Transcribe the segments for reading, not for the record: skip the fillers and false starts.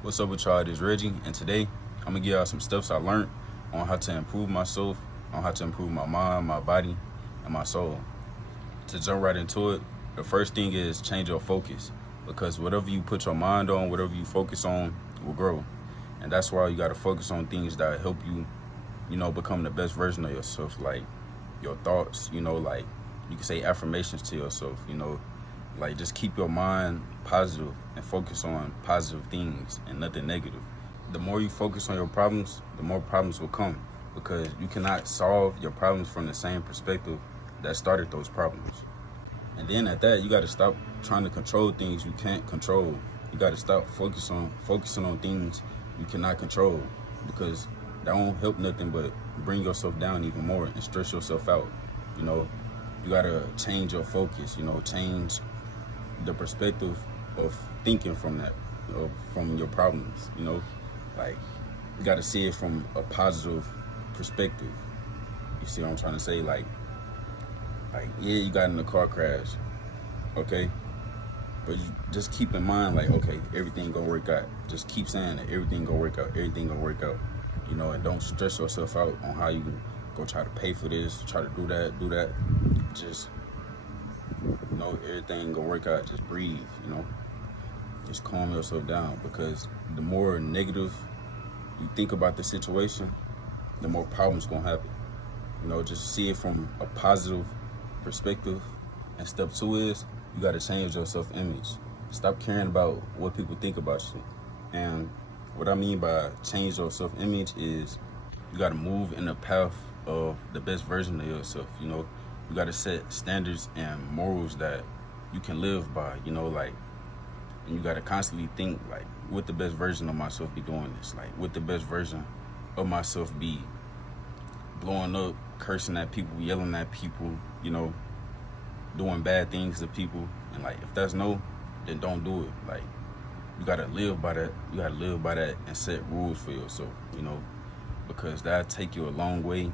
What's up with y'all? It is Reggie, and today I'm gonna give y'all some steps I learned on how to improve myself, on how to improve my mind, my body, and my soul. To jump right into it, the first thing is change your focus, because whatever you put your mind on, whatever you focus on, will grow. And that's why you gotta focus on things that help you, become the best version of yourself, like your thoughts, like you can say affirmations to yourself, like just keep your mind positive and focus on positive things and nothing negative. The more you focus on your problems, the more problems will come, because you cannot solve your problems from the same perspective that started those problems. And then at that, you got to stop trying to control things you can't control. You got to stop focusing on things you cannot control, because that won't help nothing but bring yourself down even more and stress yourself out. You know, you got to change your focus. Change the perspective of thinking from that, from your problems. Like you got to see it from a positive perspective. You see what I'm trying to say? Like yeah, you got in a car crash, okay, but you just keep in mind, like, okay, everything gonna work out. Just keep saying that everything gonna work out, everything gonna work out, and don't stress yourself out on how you go try to pay for this, try to do that. Just everything gonna work out. Just breathe, just calm yourself down, because the more negative you think about the situation, the more problems gonna happen. Just see it from a positive perspective. And step two is you gotta change your self-image. Stop caring about what people think about you. And what I mean by change your self-image is you gotta move in the path of the best version of yourself. You gotta set standards and morals that you can live by. And you gotta constantly think, like, would the best version of myself be doing this? Like, would the best version of myself be blowing up, cursing at people, yelling at people, doing bad things to people? And like, if that's no, then don't do it. Like, you gotta live by that. You gotta live by that and set rules for yourself, because that'll take you a long way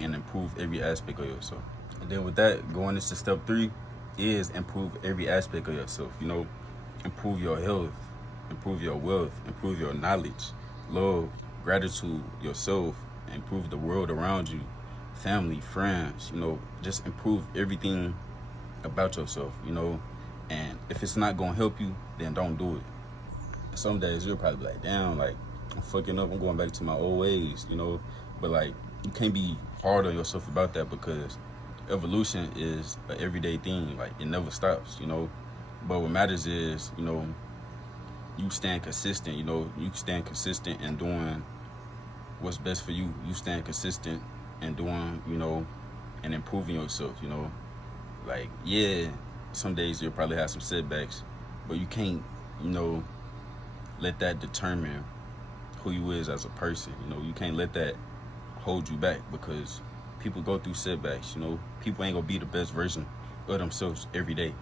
and improve every aspect of yourself. And then with that, going into step three is improve every aspect of yourself. Improve your health, improve your wealth, improve your knowledge, love, gratitude, yourself, improve the world around you, family, friends, just improve everything about yourself, and if it's not gonna help you, then don't do it. Some days you'll probably be like, damn, like, I'm fucking up, I'm going back to my old ways, but like, you can't be hard on yourself about that, because evolution is an everyday thing. Like, it never stops, but what matters is, you stand consistent, you stand consistent in doing what's best for you. You stand consistent in doing, and improving yourself, like, yeah, some days you'll probably have some setbacks, but you can't, let that determine who you is as a person. You can't let that hold you back, because people go through setbacks. People ain't gonna be the best version of themselves every day.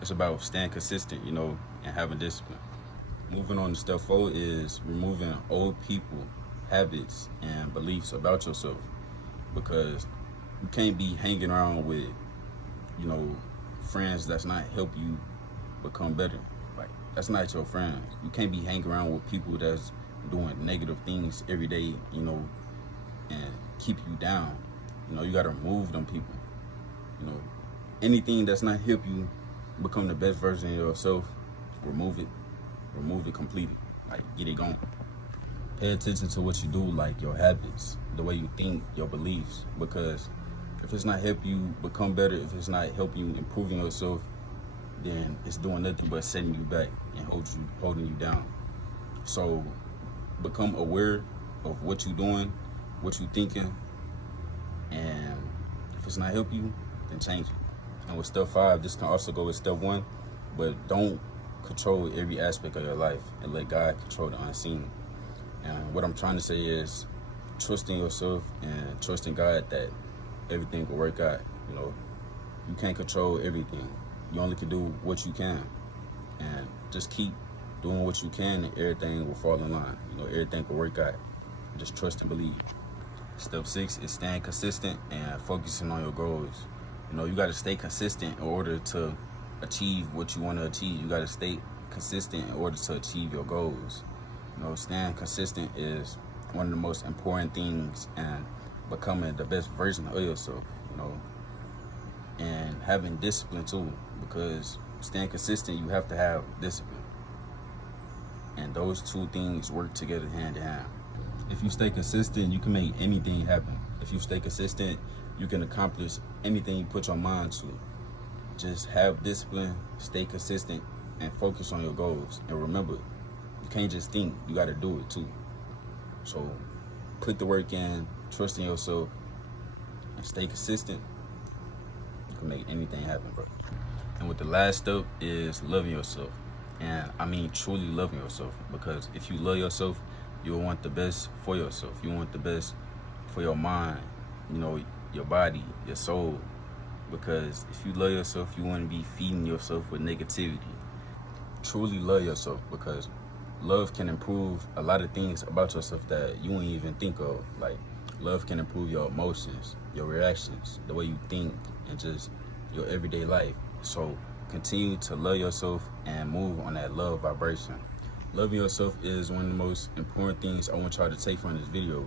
It's about staying consistent, and having discipline. Moving on to step four is removing old people, habits, and beliefs about yourself, because you can't be hanging around with, friends that's not help you become better. Like, that's not your friends. You can't be hanging around with people that's doing negative things every day, and keep you down. You gotta remove them people. Anything that's not help you become the best version of yourself, remove it completely. Like, get it gone. Pay attention to what you do, like your habits, the way you think, your beliefs, because if it's not help you become better, if it's not helping you improving yourself, then it's doing nothing but setting you back and holding you down. So become aware of what you're doing, what you're thinking, and if it's not helping you, then change it. And with step five, this can also go with step one, but don't control every aspect of your life, and let God control the unseen. And what I'm trying to say is trusting yourself and trusting God that everything will work out. You can't control everything. You only can do what you can, and just keep doing what you can, and everything will fall in line. Everything will work out. Just trust and believe. Step six is staying consistent and focusing on your goals. You got to stay consistent in order to achieve what you want to achieve. You got to stay consistent in order to achieve your goals. You know, staying consistent is one of the most important things, and becoming the best version of yourself, you know, and having discipline too, because staying consistent, you have to have discipline. And those two things work together hand in hand. If you stay consistent, you can make anything happen. If you stay consistent, you can accomplish anything you put your mind to. Just have discipline, stay consistent, and focus on your goals. And remember, you can't just think, you gotta do it too. So put the work in, trust in yourself, and stay consistent. You can make anything happen, bro. And with the last step is loving yourself. And I mean truly loving yourself, because if you love yourself, you'll want the best for yourself. You want the best for your mind, you know, your body, your soul. Because if you love yourself, you wouldn't be feeding yourself with negativity. Truly love yourself, because love can improve a lot of things about yourself that you wouldn't even think of. Like, love can improve your emotions, your reactions, the way you think, and just your everyday life. So continue to love yourself and move on that love vibration. Loving yourself is one of the most important things I want y'all to take from this video,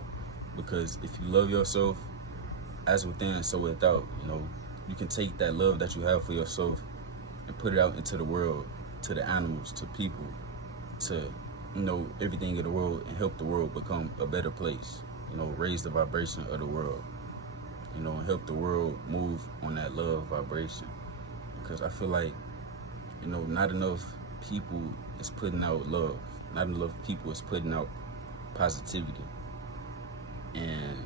because if you love yourself, as within, so without, you know, you can take that love that you have for yourself and put it out into the world, to the animals, to people, to, you know, everything in the world, and help the world become a better place. You know, raise the vibration of the world, you know, and help the world move on that love vibration. Because I feel like, you know, not enough people is putting out love. Not enough people is putting out positivity. And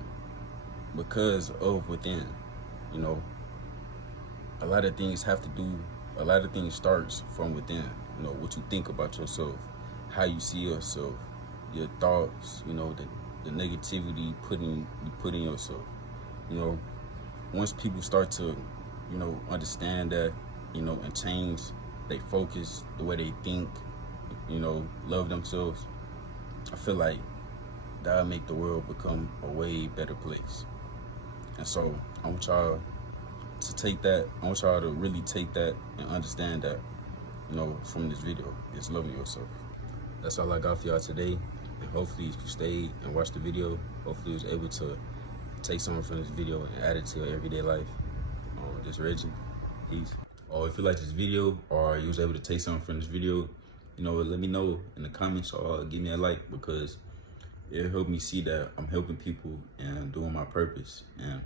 because of within, you know, a lot of things starts from within. You know, what you think about yourself, how you see yourself, your thoughts, you know, the negativity you put in yourself. You know, once people start to, you know, understand that, you know, and change they focus, the way they think, you know, love themselves, I feel like that'll make the world become a way better place. And so I want y'all to take that, I want y'all to really take that and understand that, you know, from this video, is loving yourself. That's all I got for y'all today. And hopefully if you stayed and watched the video, hopefully you was able to take something from this video and add it to your everyday life. This Reggie, peace. Or if you like this video, or you was able to take something from this video, you know, let me know in the comments, or give me a like, because it helped me see that I'm helping people and doing my purpose. And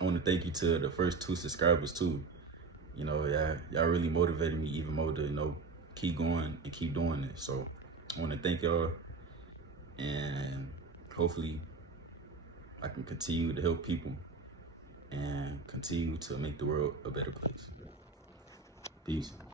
I want to thank you to the first 2 subscribers too. You know, y'all really motivated me even more to, you know, keep going and keep doing this. So I want to thank y'all, and hopefully I can continue to help people and continue to make the world a better place. Peace.